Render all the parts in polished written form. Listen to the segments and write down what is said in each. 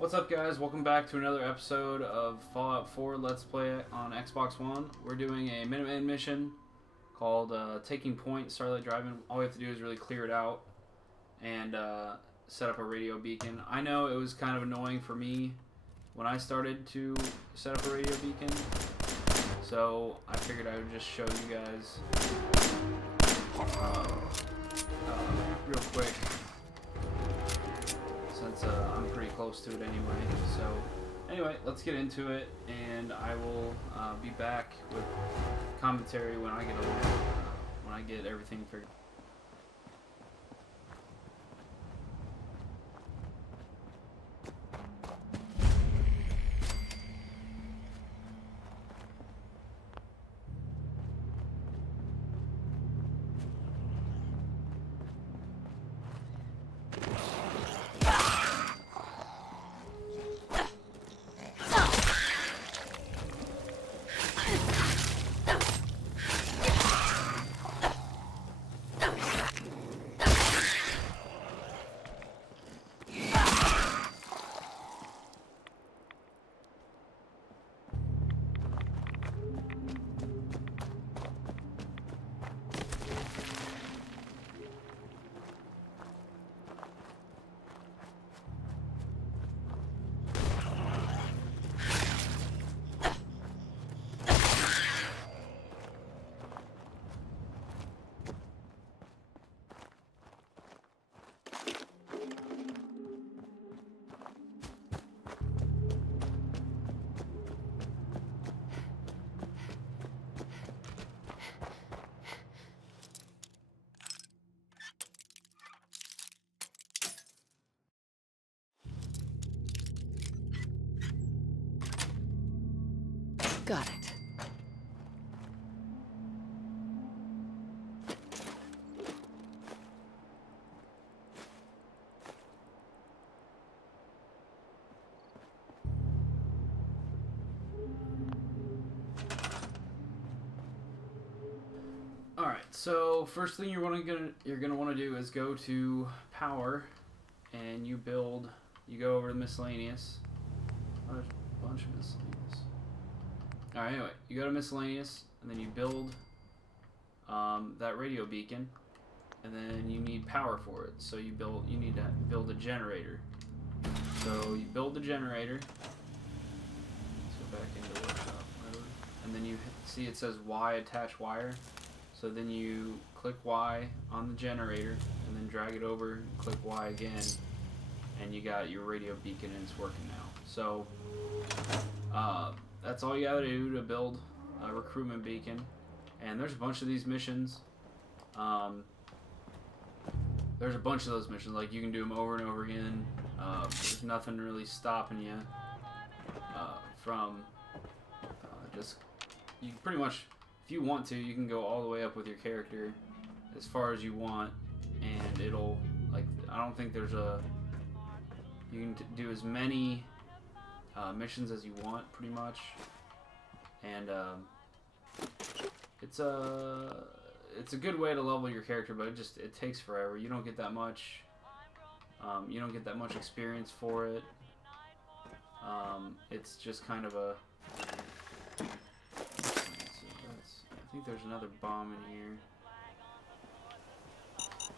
What's up, guys? Welcome back to another episode of Fallout 4 Let's Play on Xbox One. We're doing a Minuteman mission called Taking Point, Starlight Drive-In. All we have to do is really clear it out and set up a radio beacon. I know it was kind of annoying for me when I started to set up a radio beacon, so I figured I would just show you guys real quick, since I'm pretty close to it anyway. So anyway, let's get into it, and I will be back with commentary when I get everything figured. Got it. All right. So first thing you're gonna want to do is go to Power, and you go over to Miscellaneous. Oh, there's a bunch of Miscellaneous. Alright, anyway, you go to Miscellaneous, and then you build that radio beacon, and then you need power for it. So you need to build a generator. So you build the generator. Let's go back into workshop mode, and then you see it says Y attach wire. So then you click Y on the generator, and then drag it over, and click Y again, and you got your radio beacon, and it's working now. So that's all you gotta do to build a recruitment beacon. And there's a bunch of these missions. There's a bunch of those missions. Like, you can do them over and over again. There's nothing really stopping you from you pretty much, if you want to, you can go all the way up with your character as far as you want, and it'll, like, I don't think there's you can do as many missions as you want, pretty much, and it's a good way to level your character, but it takes forever. You don't get that much experience for it. It's just kind of a. I think there's another bomb in here.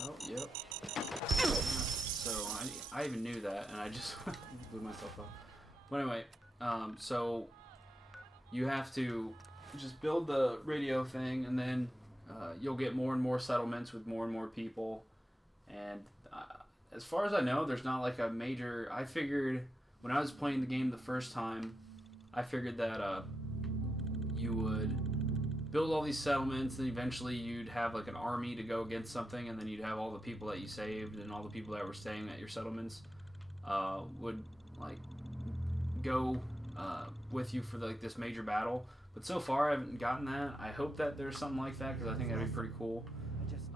Oh, yep. So I even knew that, and I just blew myself up. But anyway, so you have to just build the radio thing, and then you'll get more and more settlements with more and more people. And as far as I know, there's not like a major. I figured when I was playing the game the first time, I figured that you would build all these settlements, and eventually you'd have like an army to go against something, and then you'd have all the people that you saved and all the people that were staying at your settlements would like go with you for like this major battle. But so far I haven't gotten that. I hope that there's something like that, because I think that'd be pretty cool.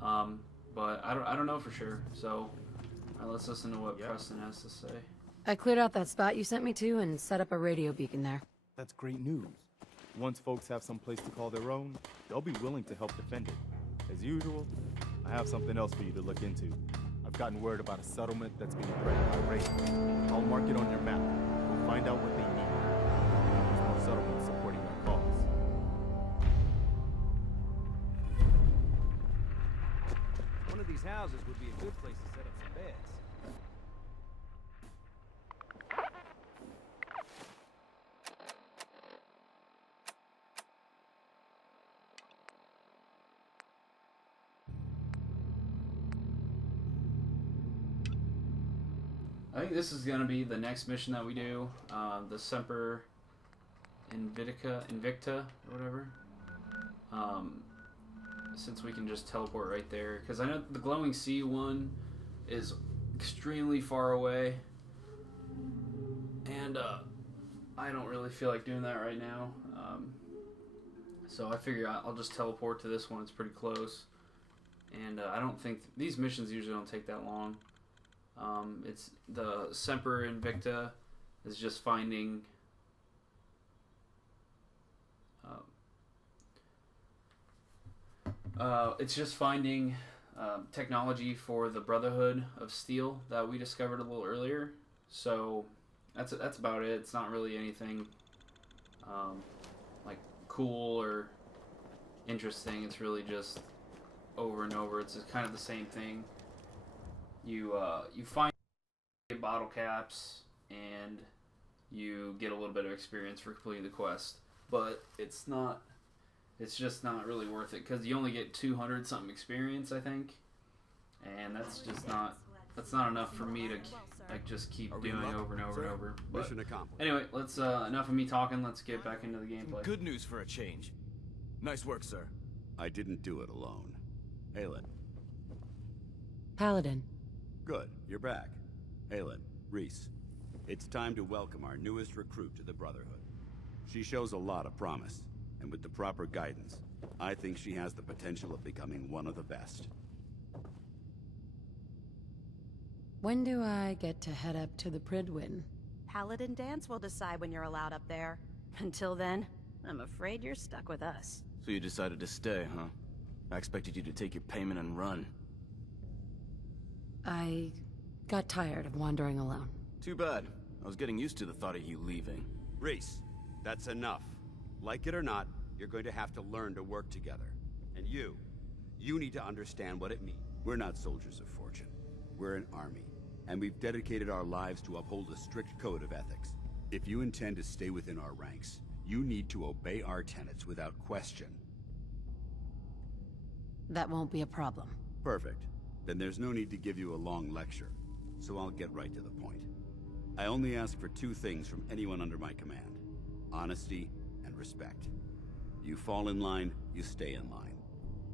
But I don't know for sure. So let's listen to what Preston has to say. I cleared out that spot you sent me to and set up a radio beacon there. That's great news. Once folks have some place to call their own, they'll be willing to help defend it. As usual, I have something else for you to look into. I've gotten word about a settlement that's being threatened by raiders. I'll mark it on your map. We'll find out what they need. There's more settlements supporting their cause. One of these houses would be a good place to set up some beds. I think this is gonna be the next mission that we do, the Semper Invicta or whatever. Since we can just teleport right there, because I know the Glowing Sea one is extremely far away, and I don't really feel like doing that right now. So I figure I'll just teleport to this one. It's pretty close, and I don't think these missions usually don't take that long. It's the Semper Invicta is just finding technology for the Brotherhood of Steel that we discovered a little earlier. So that's about it. It's not really anything like cool or interesting. It's really just over and over. It's kind of the same thing. You find bottle caps and you get a little bit of experience for completing the quest, but it's just not really worth it because you only get 200 something experience, I think, and that's not enough for me to like just keep doing over and over and over. But Mission accomplished. anyway, let's enough of me talking. Let's get back into the gameplay. Good news for a change. Nice work, sir. I didn't do it alone. Aelin. Paladin. Good, you're back. Aelin, Rhys. It's time to welcome our newest recruit to the Brotherhood. She shows a lot of promise, and with the proper guidance, I think she has the potential of becoming one of the best. When do I get to head up to the Prydwen? Paladin Dance will decide when you're allowed up there. Until then, I'm afraid you're stuck with us. So you decided to stay, huh? I expected you to take your payment and run. I got tired of wandering alone. Too bad. I was getting used to the thought of you leaving. Rhys, that's enough. Like it or not, you're going to have to learn to work together. And you need to understand what it means. We're not soldiers of fortune. We're an army, and we've dedicated our lives to uphold a strict code of ethics. If you intend to stay within our ranks, you need to obey our tenets without question. That won't be a problem. Perfect. Then there's no need to give you a long lecture, so I'll get right to the point. I only ask for two things from anyone under my command: honesty and respect. You fall in line, you stay in line.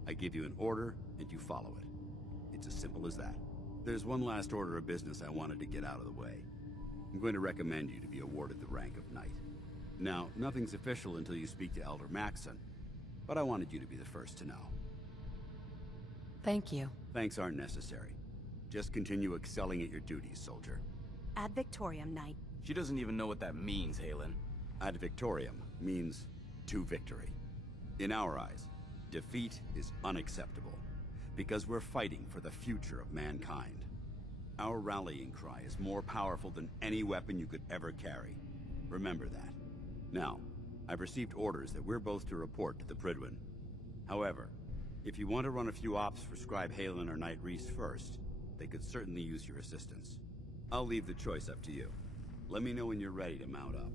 I give you an order, and you follow it. It's as simple as that. There's one last order of business I wanted to get out of the way. I'm going to recommend you to be awarded the rank of Knight. Now, nothing's official until you speak to Elder Maxson, but I wanted you to be the first to know. Thank you. Thanks aren't necessary. Just continue excelling at your duties, soldier. Ad Victoriam, Knight. She doesn't even know what that means, Halen. Ad Victoriam means to victory. In our eyes, defeat is unacceptable, because we're fighting for the future of mankind. Our rallying cry is more powerful than any weapon you could ever carry. Remember that. Now, I've received orders that we're both to report to the Prydwen. However, if you want to run a few ops for Scribe Halen or Knight Rhys first, they could certainly use your assistance. I'll leave the choice up to you. Let me know when you're ready to mount up.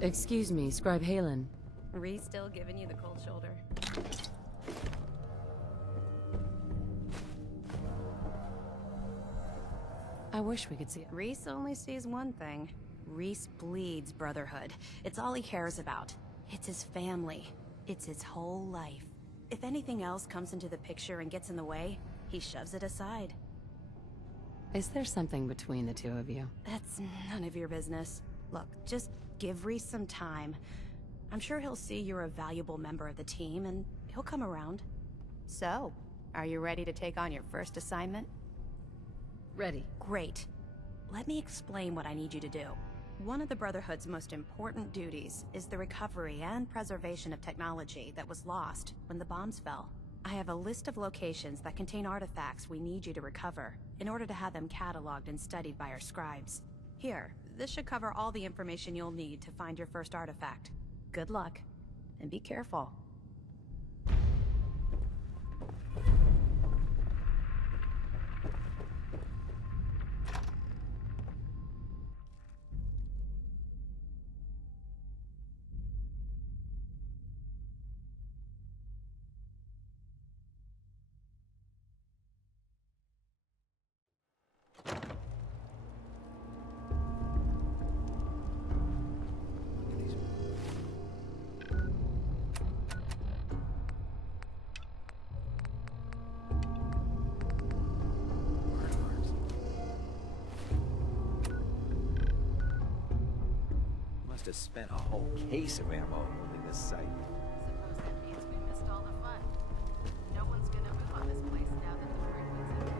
Excuse me, Scribe Halen. Rhys still giving you the cold shoulder. I wish we could see it. Rhys only sees one thing. Rhys bleeds Brotherhood. It's all he cares about. It's his family. It's his whole life. If anything else comes into the picture and gets in the way, he shoves it aside. Is there something between the two of you? That's none of your business. Look, just give Rhys some time. I'm sure he'll see you're a valuable member of the team, and he'll come around. So, are you ready to take on your first assignment? Ready. Great. Let me explain what I need you to do. One of the Brotherhood's most important duties is the recovery and preservation of technology that was lost when the bombs fell. I have a list of locations that contain artifacts we need you to recover in order to have them cataloged and studied by our scribes. Here, this should cover all the information you'll need to find your first artifact. Good luck, and be careful. Must have spent a whole case of ammo in this site. Suppose that means we missed all the fun. No one's gonna move on this place now that the Brightwings are back.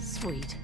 Sweet.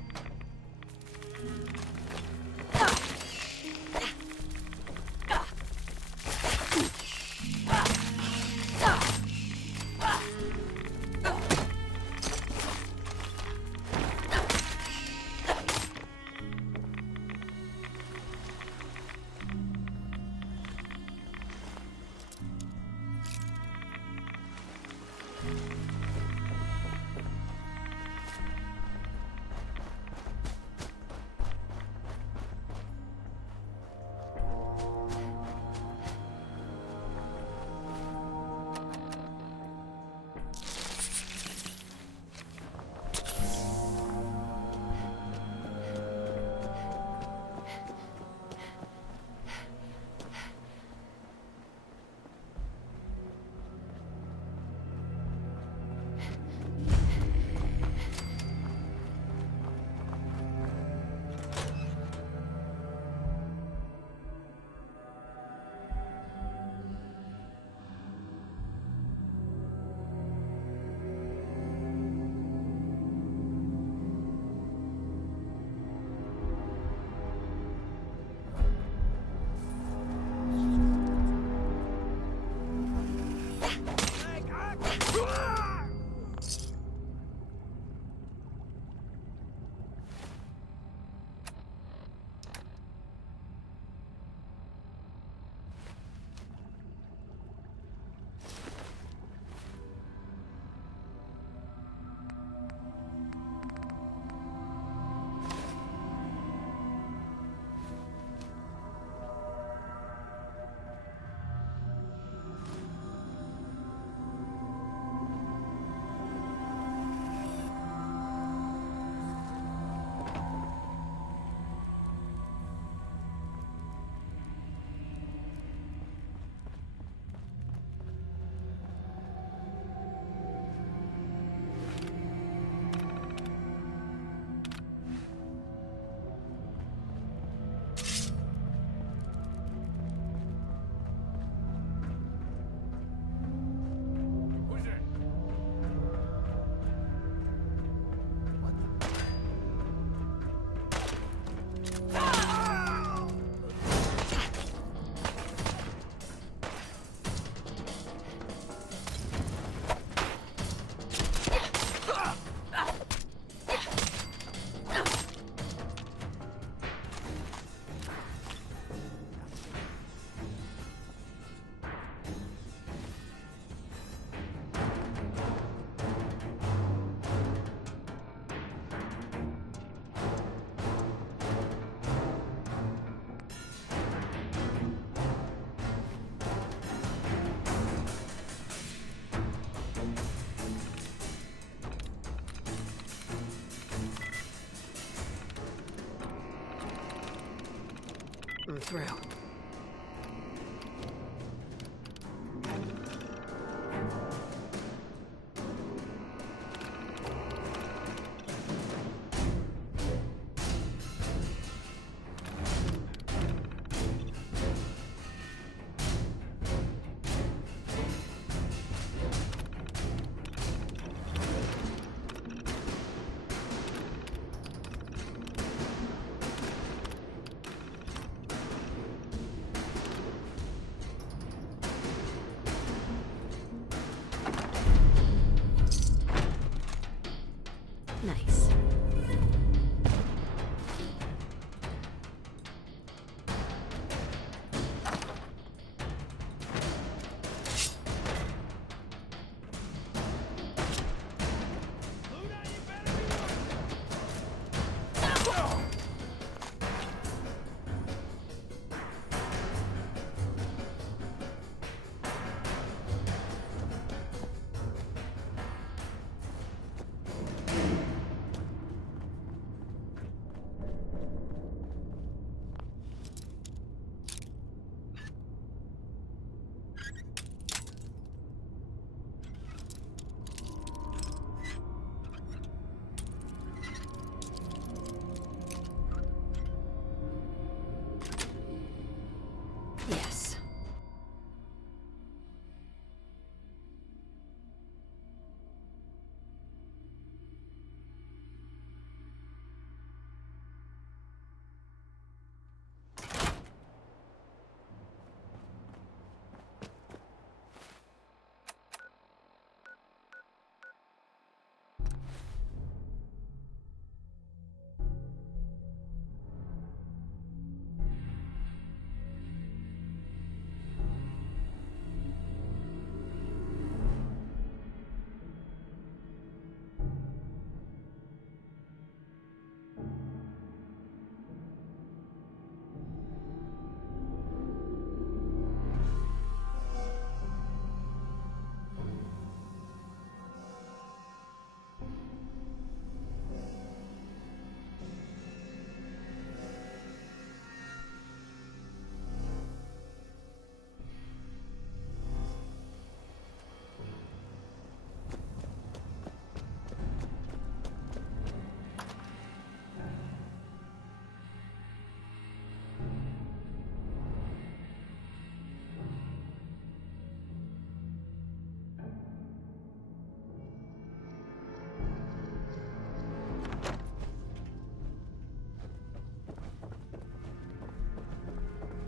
through. Nice. Yes.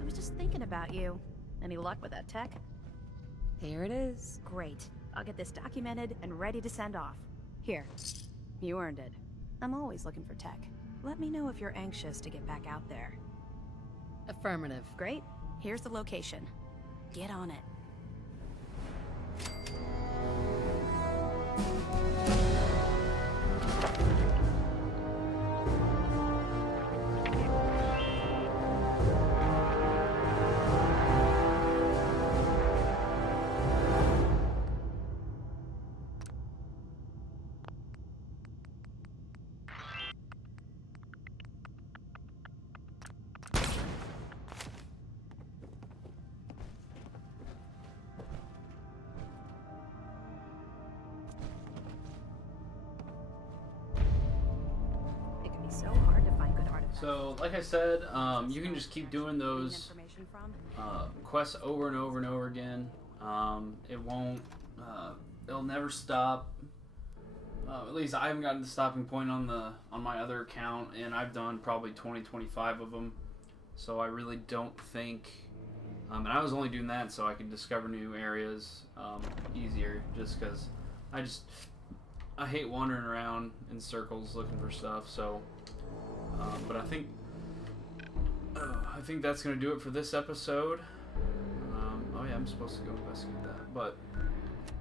I was just thinking about you. Any luck with that tech? Here it is. Great. I'll get this documented and ready to send off. Here. You earned it. I'm always looking for tech. Let me know if you're anxious to get back out there. Affirmative. Great. Here's the location. Get on it. It can be so hard to find good artifacts. So, like I said, you can just keep doing those Information from? quests over and over and over again. It won't, it'll never stop. At least I haven't gotten the stopping point on my other account, and I've done probably 20-25 of them. So I really don't think, and I was only doing that so I could discover new areas easier, just because I hate wandering around in circles looking for stuff. So, but I think that's gonna do it for this episode. Oh yeah, I'm supposed to go investigate that, but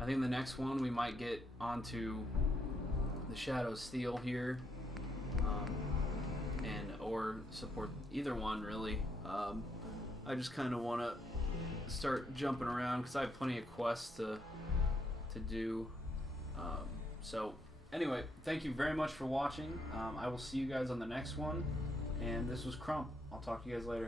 I think the next one we might get onto the Shadow Steel here, or support either one really. I just kind of want to start jumping around because I have plenty of quests to do. So anyway, thank you very much for watching. I will see you guys on the next one, and this was Crump. I'll talk to you guys later.